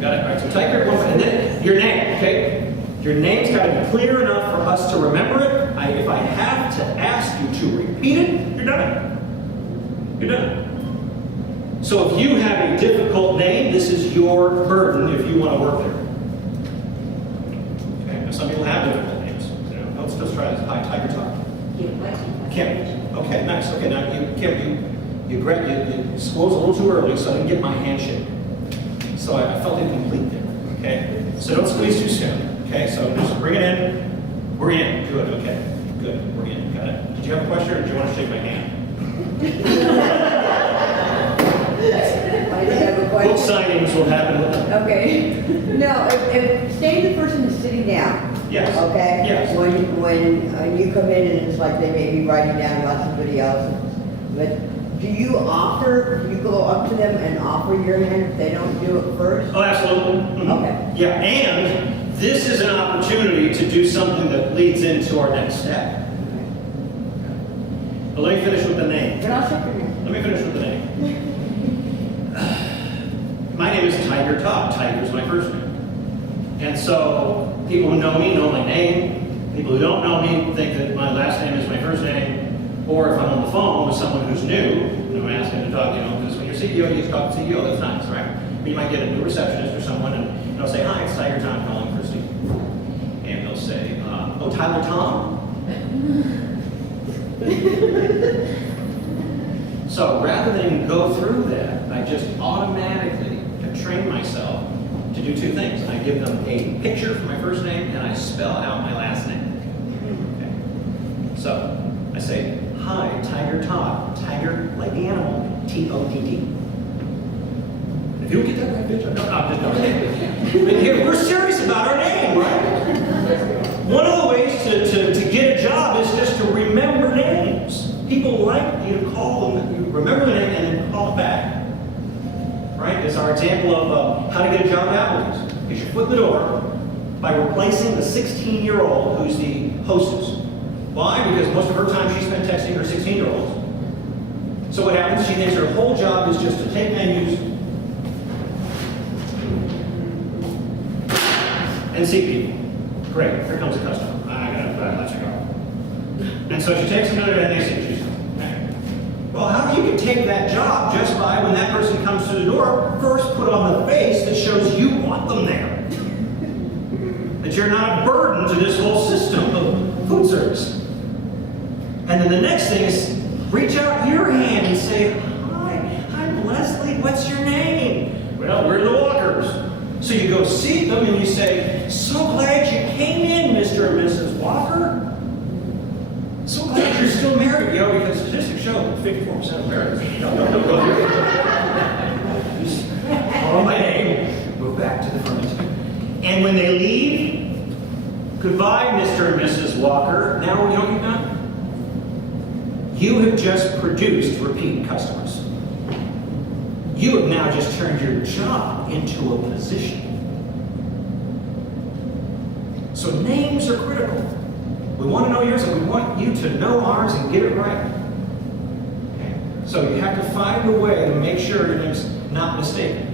Got it? All right, so type your profile, and then your name, okay? Your name's got to be clear enough for us to remember it. If I have to ask you to repeat it, you're done. You're done. So if you have a difficult name, this is your burden if you want to work there. Okay, now some people have difficult names. You know, let's try this. Hi, Tiger Todd. Kim. Okay, nice. Okay, now Kim, you school's a little too early, so I didn't get my handshake. So I felt incomplete there. Okay, so don't squeeze too soon. Okay, so just bring it in. We're in. Good. Okay, good. We're in. Got it. Did you have a question, or do you want to shake my hand? I did have a question. Book signings will happen. Okay. No, if say the person is sitting down. Yes. Okay. Yes. When you come in and it's like they may be writing down about somebody else, but do you go up to them and offer your hand if they don't do it first? Oh, absolutely. Mm-hmm. Okay. Yeah, and this is an opportunity to do something that leads into our next step. But let me finish with the name. But I'll shake your hand. Let me finish with the name. My name is Tiger Todd. Tiger is my first name. And so people who know me know my name. People who don't know me think that my last name is my first name. Or if I'm on the phone with someone who's new, I'm asking to talk, because when you're CEO, you talk to CEO, that's nice, right? But you might get a new receptionist or someone and they'll say, hi, it's Tiger Tom calling for Steve. And they'll say, oh, Tyler Tom? So rather than go through that, I just automatically have trained myself to do two things. I give them a picture for my first name and I spell out my last name. Okay. So I say, hi, Tiger Todd. Tiger, like the animal, T-O-D-D. If you don't get that right, bitch, I'm just not here. We're serious about our name, right? One of the ways to get a job is just to remember names. People like you to call them, you remember the name and then call it back. Right? It's our example of how to get a job at Applebee's. Get your foot in the door by replacing the 16-year-old who's the hostess. Why? Because most of her time she spent texting her 16-year-olds. So what happens? She thinks her whole job is just to take menus and see people. Great, here comes a customer. I gotta let you go. And so she takes them to their and they say, well, how you can take that job just by when that person comes to the door, first put on the face that shows you want them there. That you're not a burden to this whole system of food service. And then the next thing is reach out your hand and say, hi, I'm Leslie, what's your name? Well, we're the Walkers. So you go see them and you say, so glad you came in, Mr. and Mrs. Walker. So glad you're still married, because statistics show 54% of marriages. No, go here. Just call my name, go back to the front. And when they leave, goodbye, Mr. and Mrs. Walker. Now, you know what you've done? You have just produced repeat customers. You have now just turned your job into a position. So names are critical. We want to know yours and we want you to know ours and get it right. Okay? So you have to find a way to make sure your name's not mistaken.